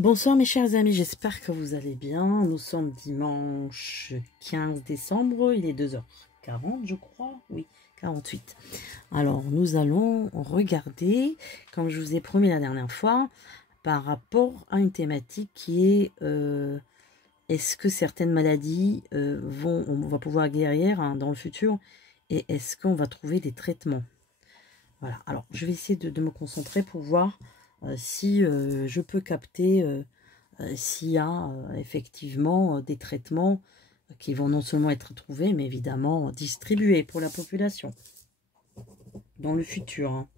Bonsoir mes chers amis, j'espère que vous allez bien. Nous sommes dimanche 15 décembre, il est 2h40 je crois, oui, 48. Alors nous allons regarder, comme je vous ai promis la dernière fois, par rapport à une thématique qui est est-ce que certaines maladies on va pouvoir guérir dans le futur, et est-ce qu'on va trouver des traitements? Voilà, alors je vais essayer de me concentrer pour voir si je peux capter s'il y a effectivement des traitements qui vont non seulement être trouvés, mais évidemment distribués pour la population dans le futur. Hein.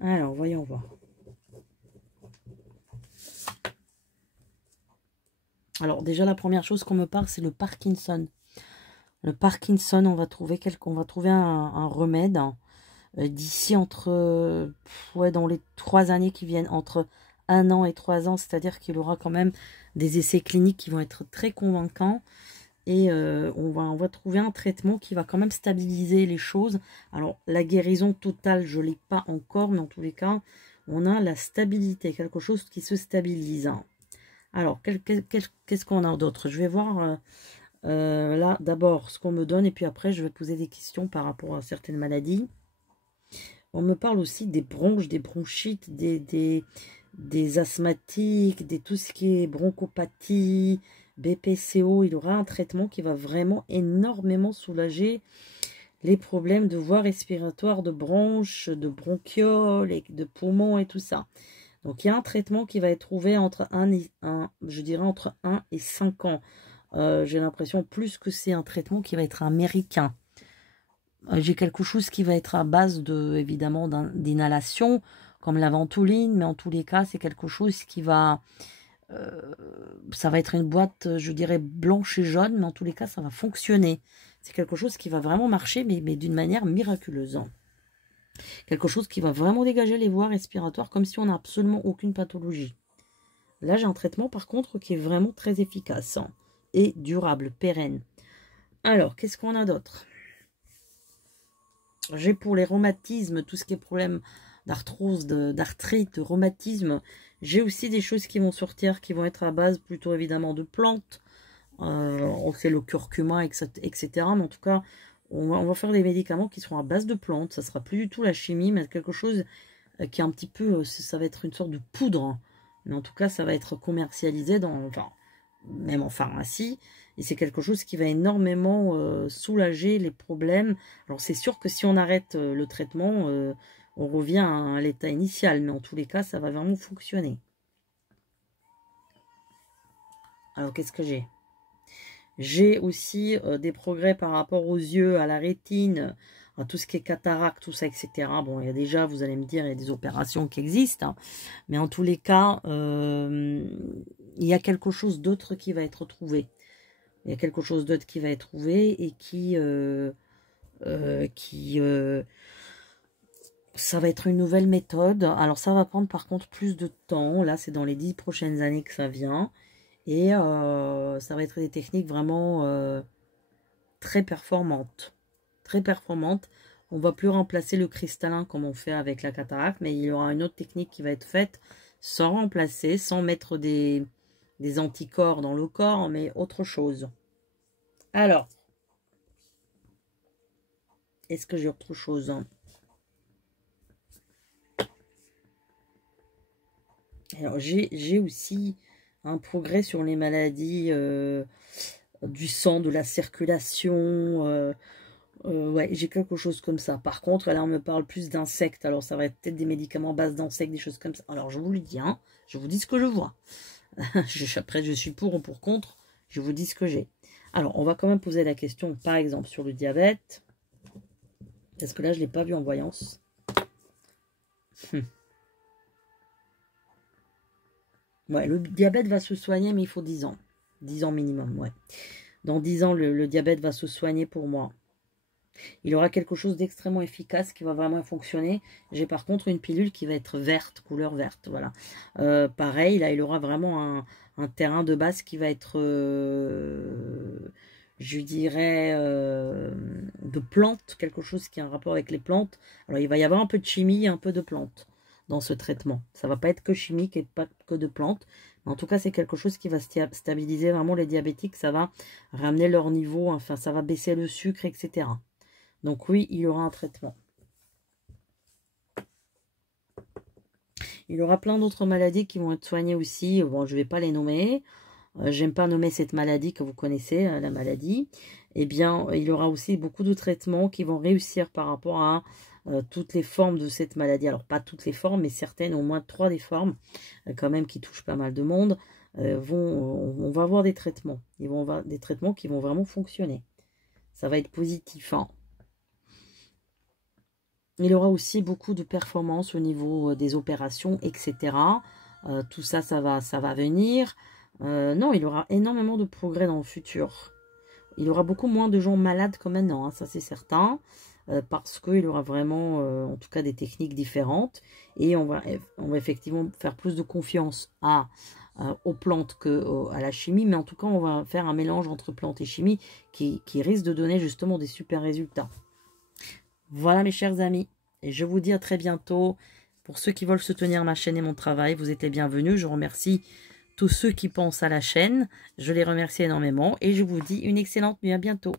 Alors, voyons voir. Alors, déjà, la première chose qu'on me parle, c'est le Parkinson. Le Parkinson, on va trouver un remède d'ici entre, dans les 3 années qui viennent, entre 1 an et 3 ans, c'est-à-dire qu'il aura quand même des essais cliniques qui vont être très convaincants, et on va trouver un traitement qui va quand même stabiliser les choses. Alors, la guérison totale, je ne l'ai pas encore, mais en tous les cas, on a la stabilité, quelque chose qui se stabilise. Alors, qu'est-ce qu'on a d'autre? Je vais voir là, d'abord, ce qu'on me donne, et puis après, je vais poser des questions par rapport à certaines maladies. On me parle aussi des bronches, des bronchites, des asthmatiques, tout ce qui est bronchopathie, BPCO. Il aura un traitement qui va vraiment énormément soulager les problèmes de voie respiratoire, de bronches, de bronchioles, et de poumons et tout ça. Donc il y a un traitement qui va être trouvé entre je dirais entre 1 et 5 ans. J'ai l'impression plus que c'est un traitement qui va être américain. J'ai quelque chose qui va être à base évidemment d'inhalation, comme la ventoline, mais en tous les cas, c'est quelque chose qui va... ça va être une boîte, je dirais, blanche et jaune, mais en tous les cas, ça va fonctionner. C'est quelque chose qui va vraiment marcher, mais d'une manière miraculeuse. Hein. Quelque chose qui va vraiment dégager les voies respiratoires, comme si on n'a absolument aucune pathologie. Là, j'ai un traitement, par contre, qui est vraiment très efficace hein, et durable, pérenne. Alors, qu'est-ce qu'on a d'autre? J'ai pour les rhumatismes, tout ce qui est problème d'arthrose, d'arthrite, de rhumatisme. J'ai aussi des choses qui vont sortir, qui vont être à base plutôt évidemment de plantes. On fait le curcuma, etc. Mais en tout cas, on va faire des médicaments qui seront à base de plantes. Ça sera plus du tout la chimie, mais quelque chose qui est un petit peu... ça va être une sorte de poudre. Mais en tout cas, ça va être commercialisé même en pharmacie. Et c'est quelque chose qui va énormément soulager les problèmes. Alors c'est sûr que si on arrête le traitement, on revient à l'état initial. Mais en tous les cas, ça va vraiment fonctionner. Alors qu'est-ce que j'ai? J'ai aussi des progrès par rapport aux yeux, à la rétine, à tout ce qui est cataracte, tout ça, etc. Bon, il y a déjà, vous allez me dire, il y a des opérations qui existent. Hein, mais en tous les cas, il y a quelque chose d'autre qui va être trouvé. Il y a quelque chose d'autre qui va être trouvé et ça va être une nouvelle méthode. Alors, ça va prendre par contre plus de temps. Là, c'est dans les 10 prochaines années que ça vient. Et ça va être des techniques vraiment très performantes. Très performantes. On ne va plus remplacer le cristallin comme on fait avec la cataracte, mais il y aura une autre technique qui va être faite sans remplacer, sans mettre des anticorps dans le corps, mais autre chose. Alors, est-ce que j'ai autre chose? Alors, j'ai aussi un progrès sur les maladies du sang, de la circulation. Ouais, j'ai quelque chose comme ça. Par contre, là, on me parle plus d'insectes. Alors, ça va être peut-être des médicaments à base d'insectes, des choses comme ça. Alors, je vous le dis, hein, je vous dis ce que je vois. Après, je suis pour ou pour contre. Je vous dis ce que j'ai. Alors, on va quand même poser la question, par exemple, sur le diabète. Parce que là, je ne l'ai pas vu en voyance. Ouais, le diabète va se soigner, mais il faut 10 ans. 10 ans minimum, ouais. Dans 10 ans, le diabète va se soigner pour moi. Il aura quelque chose d'extrêmement efficace qui va vraiment fonctionner. J'ai par contre une pilule qui va être verte, couleur verte, voilà. Pareil, là, il aura vraiment un terrain de base qui va être, je dirais, de plantes, quelque chose qui a un rapport avec les plantes. Alors, il va y avoir un peu de chimie et un peu de plantes. dans ce traitement. Ça va pas être que chimique et pas que de plantes. Mais en tout cas, c'est quelque chose qui va stabiliser vraiment les diabétiques. Ça va ramener leur niveau, enfin, ça va baisser le sucre, etc. Donc oui, il y aura un traitement. Il y aura plein d'autres maladies qui vont être soignées aussi. Bon, je ne vais pas les nommer. J'aime pas nommer cette maladie que vous connaissez, la maladie. Eh bien, il y aura aussi beaucoup de traitements qui vont réussir par rapport à toutes les formes de cette maladie. Alors, pas toutes les formes, mais certaines, au moins 3 des formes, quand même, qui touchent pas mal de monde, on va avoir des traitements. Ils vont avoir des traitements qui vont vraiment fonctionner. Ça va être positif, hein. Il y aura aussi beaucoup de performances au niveau des opérations, etc. Tout ça, ça va venir. Non, il y aura énormément de progrès dans le futur. Il y aura beaucoup moins de gens malades que maintenant, hein, ça c'est certain. Parce qu'il y aura vraiment, en tout cas, des techniques différentes. Et on va effectivement faire plus de confiance aux plantes qu'à la chimie. Mais en tout cas, on va faire un mélange entre plantes et chimie qui risque de donner justement des super résultats. Voilà mes chers amis, et je vous dis à très bientôt. Pour ceux qui veulent soutenir ma chaîne et mon travail, vous êtes les bienvenus. Je remercie tous ceux qui pensent à la chaîne. Je les remercie énormément et je vous dis une excellente nuit. À bientôt.